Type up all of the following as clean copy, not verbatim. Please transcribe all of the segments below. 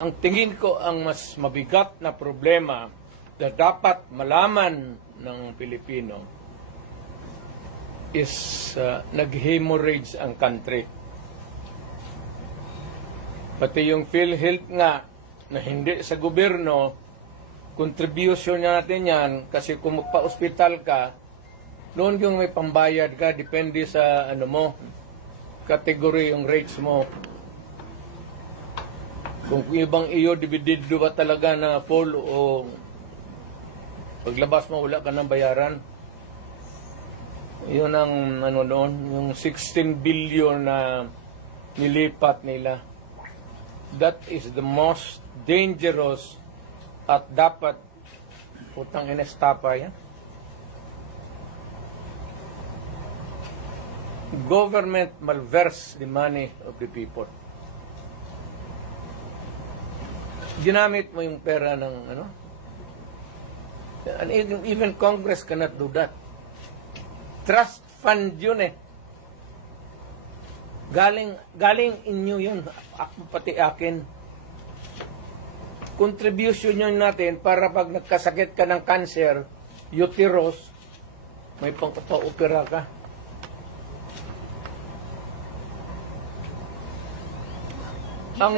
Ang tingin ko ang mas mabigat na problema na dapat malaman ng Pilipino is nag-hemorrhage ang country. Pati yung PhilHealth nga na hindi sa gobyerno, contribution natin yan kasi kung magpa-hospital ka, noon yung may pambayad ka, depende sa ano mo, category yung rates mo. Kung ibang iyo, dividido ba talaga na full o paglabas mo wala ka ng bayaran. Yun ang ano noon, yung 16 billion na nilipat nila. That is the most dangerous at dapat putang inestapa yan. Government malverse the money of the people. Ginamit mo yung pera ng ano? And even Congress cannot do that. Trust fund yun eh. Galing inyo yun. Ako pati akin. Contribution yun natin para pag nagkasakit ka ng cancer, uterus, may pang-opera ka. Ang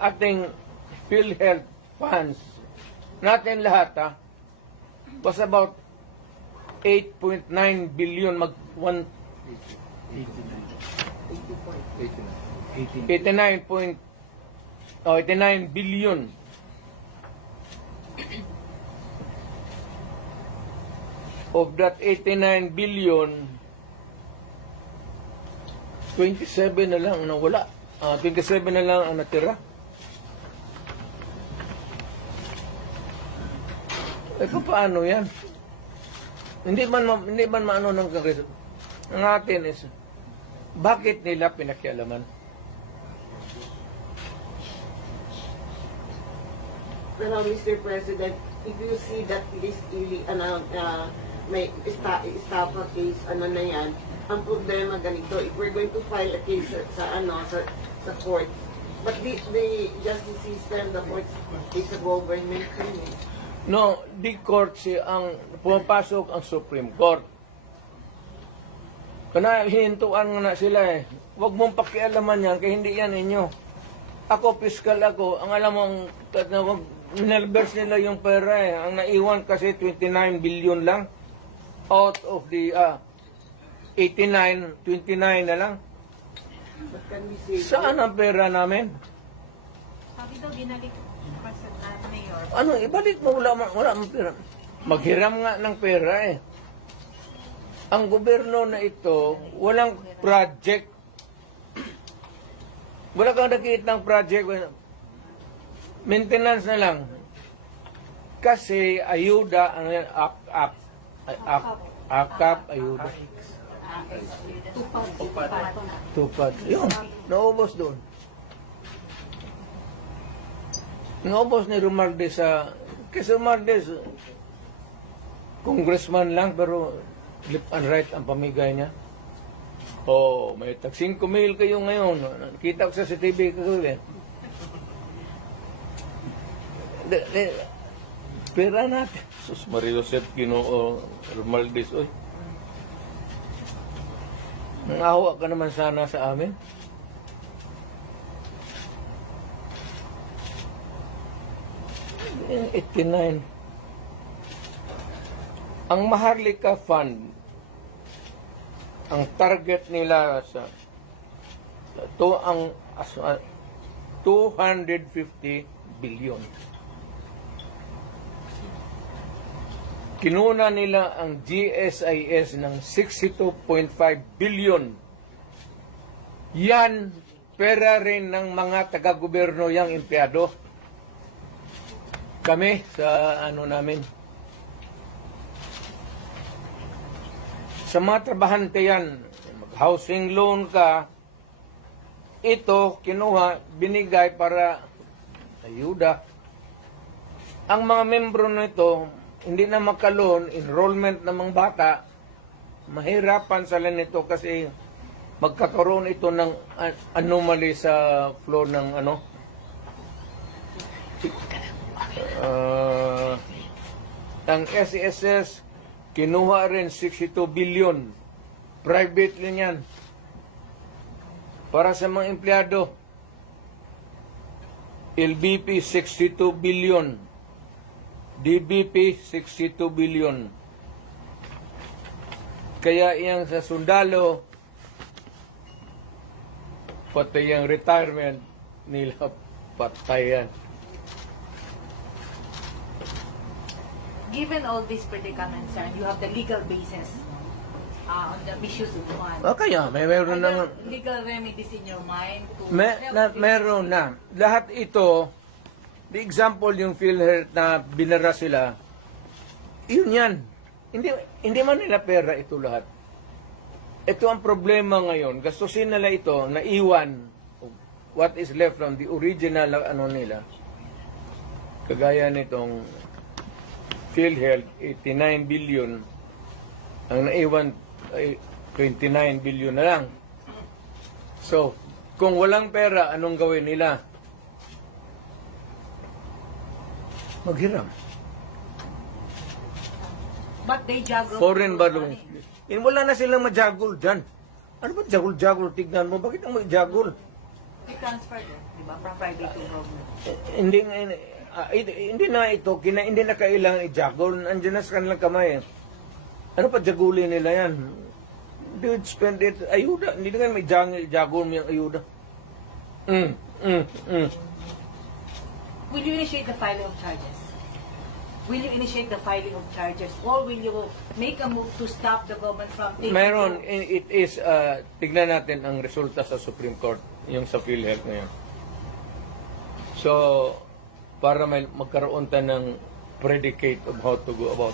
ating PhilHealth funds natin lahat was about 8.9 billion 89 billion. Of that 89 billion, 27 na lang ang nawala. 27 na lang ang natira. Paano yan? Hindi man maano ng Kongreso. Ang atin is, bakit nila pinakialaman? Pero Mr. President, if you see that this really, may estafa case, na yan, ang problema ganito, if we're going to file a case sa court, but the justice system, the court is a government thing. No, the court ang pumapasok ang Supreme Court. Kana hinintuan na sila eh. Huwag mong pakialaman yan, kaya hindi yan inyo. Ako, fiscal ako, ang alam mong minalverse nila yung pera eh. Ang naiwan kasi 29 billion lang. Out of the 89, 29 na lang. But can we say Saan ang pera namin? Sabi daw, binalik pa sa mayor. Ano, ibalik mo, wala mong pera. Maghiram nga ng pera eh. Ang gobyerno na ito, walang project. Wala kang nakikitang project. Maintenance na lang. Kasi ayuda, ang akap, ayuda. Tupad. Yun, naubos doon. Naubos ni Romualdez kasi Romualdez, congressman lang, pero left and right ang pamigay niya. May tag 5,000 kayo ngayon. Kita ko sa CCTV kagabi. Pera natin. Sus Mario Josep Ginoo Romualdez, oy. Nangawa ka naman sana sa amin. Yung 89. Ang Maharlika Fund, ang target nila ang 250 billion. Kinuna nila ang GSIS ng 62.5 billion. Yan, pera rin ng mga taga-gobyerno yang empleyado. Kami sa namin. Sa mga trabahante yan, mag-housing loan ka, ito, kinuha, binigay para ayuda. Ang mga membro nito, hindi na makaloon, enrollment ng mga bata, mahirapan sila nito kasi magkakaroon ito ng anomaly sa flow ng ang SESS kinuha rin 62 billion. Private lang yan. Para sa mga empleyado, LBP 62 billion. DBP 62 billion. Kaya iyang sa sundalo, pati yung retirement nila patayan. Given all these predicaments, sir, you have the legal basis on the misuse of funds. Kaya meron Are na there legal remedies in your mind to meron na. Lahat ito, the example yung PhilHealth na binara sila, yun yan. Hindi man nila pera ito lahat. Ito ang problema ngayon. Gastusin nila ito, naiwan what is left from the original nila. Kagaya nitong PhilHealth, 89 billion. Ang naiwan ay 29 billion na lang. So, kung walang pera, anong gawin nila? Maghiram. But they juggle Foreign those balloon. money. Wala na silang majagol dyan. Ano ba jagol-jagol? Tignan mo. Bakit ang majagol? They transfer them, di ba? From private to government. Hindi na ito. Hindi na kailangan i-jagol. Andiyan na sa kanilang kamay. Ano pa jagulin nila yan? They would spend it. Ayuda. Hindi na may jagol mo yung ayuda. Will you initiate the filing of charges? Will you initiate the filing of charges? Or will you make a move to stop the government from taking... Meron. It is, tignan natin ang resulta sa Supreme Court. Yung sa PhilHealth ngayon. So, para magkaroon tayo ng predicate of how to go about